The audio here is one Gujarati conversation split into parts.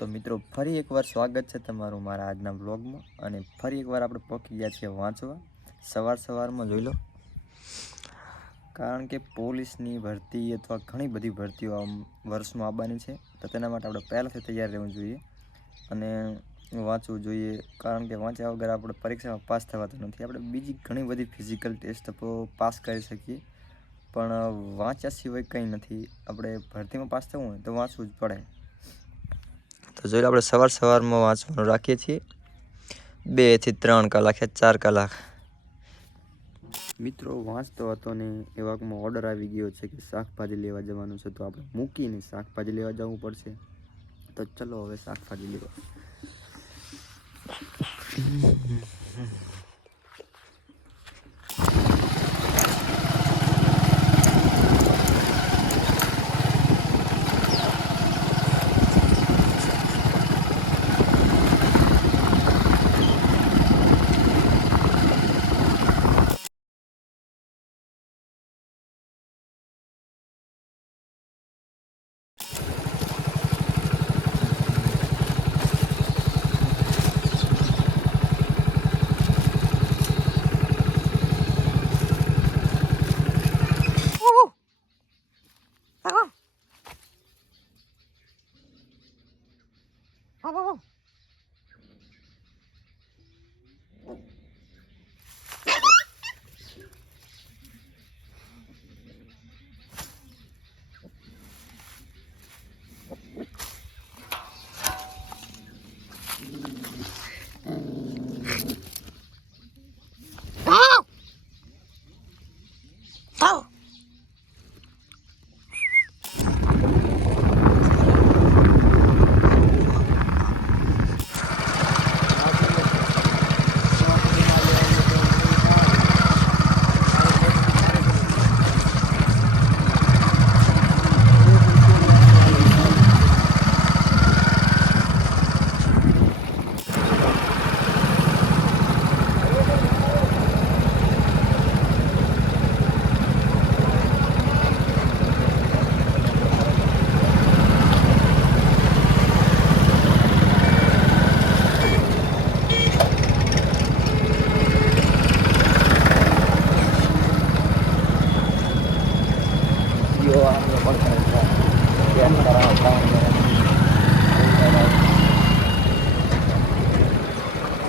તો મિત્રો, ફરી એકવાર સ્વાગત છે તમારું મારા આજના બ્લોગમાં અને ફરી એકવાર આપણે પહોંચી ગયા છીએ વાંચવા. સવાર સવારમાં જોઈ લો. કારણ કે પોલીસની ભરતી અથવા ઘણી બધી ભરતીઓ વર્ષમાં આવવાની છે, તો તેના માટે આપણે પહેલાંથી તૈયાર રહેવું જોઈએ અને વાંચવું જોઈએ. કારણ કે વાંચ્યા વગર આપણે પરીક્ષામાં પાસ થવાતું નથી. આપણે બીજી ઘણી બધી ફિઝિકલ ટેસ્ટ પાસ કરી શકીએ, પણ વાંચ્યા સિવાય કંઈ નથી. આપણે ભરતીમાં પાસ થવું હોય તો વાંચવું જ પડે. તો જોઈ આપણે સવાર સવારમાં વાંચવાનું રાખીએ છીએ. બેથી ત્રણ કલાક યા ચાર કલાક. મિત્રો, વાંચતો હતો ને એવામાં ઓર્ડર આવી ગયો છે કે શાકભાજી લેવા જવાનું છે, તો આપણે મૂકીને શાકભાજી લેવા જવું પડશે. તો ચલો હવે શાકભાજી લેવા.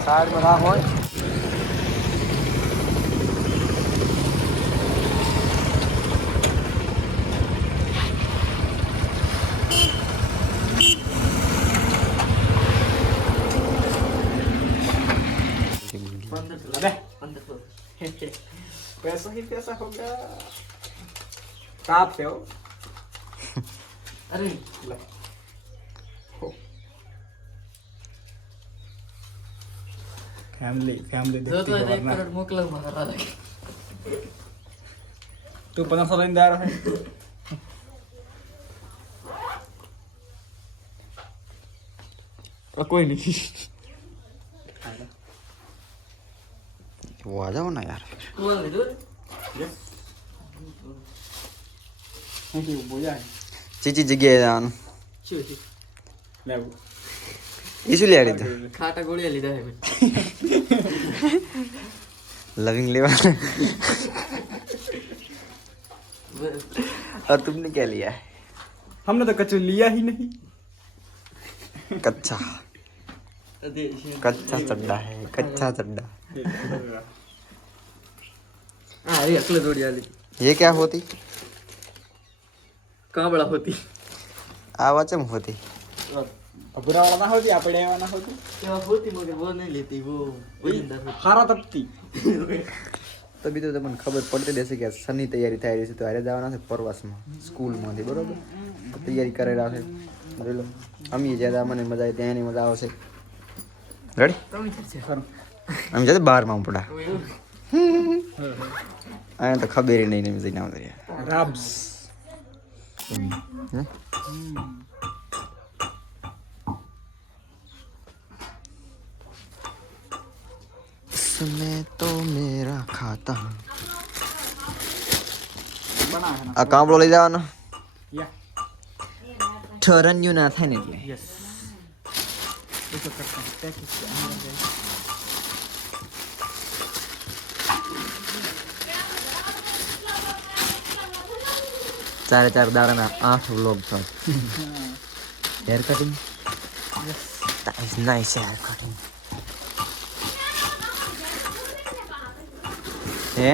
સાઈડમાં ના હોય अबे पैसा ही पैसा होगा ताप से हो અરે ले हो फैमिली फैमिली જો તો देखती એક है કરોડ મોકલાવ મારા લાગે तू पता सा लेने आ रहा है कोई नहीं वो आ जाओ ना यार કોલ લીધું थैंक यू बोझा है ચીચી જગ્યાએ જવાનું શું છે ले वो એ શું લેવા લીધું ખાટા ગોળિયા લીધા હે મેં लविंग लेवा और तुमने क्या लिया है हमने तो कचू लिया ही नहीं कच्चा कच्चा चड्डा है कच्चा चड्डा હા એ અકલે દોડી આલી ये क्या होती હોતી. આ વાચમ હોતી? અભુરા વાળા ના હોતી આપણે એવા ના હોતી? એમાં હોતી મગર વો નહીં લેતી વો વજનદાર હોતી. હારા તપતી. તો બીજું તમને ખબર પડતી રહેશે કે સની તૈયારી થઈ રહી છે તો હારે જવાના છે પ્રવાસમાં સ્કૂલમાંથી બરોબર? તૈયારી કરેલા છે. જોઈ લો. અમી જ્યાં મને મજા આવે ત્યાં એની મજા આવશે. રેડી અમે જતા બારમાં પડા અહીંયા તો ખબર નહીં ને જઈને આવતા રહ્યા. રાબ્સ Hmm. Ya. Hmm. Uh, kamu boleh jalan? Ya. Turun Yunus Henry. Yes. ચારે ચાર દાડાના આઠ વ્લોગ છે hair cutting That is nice hair cutting. હે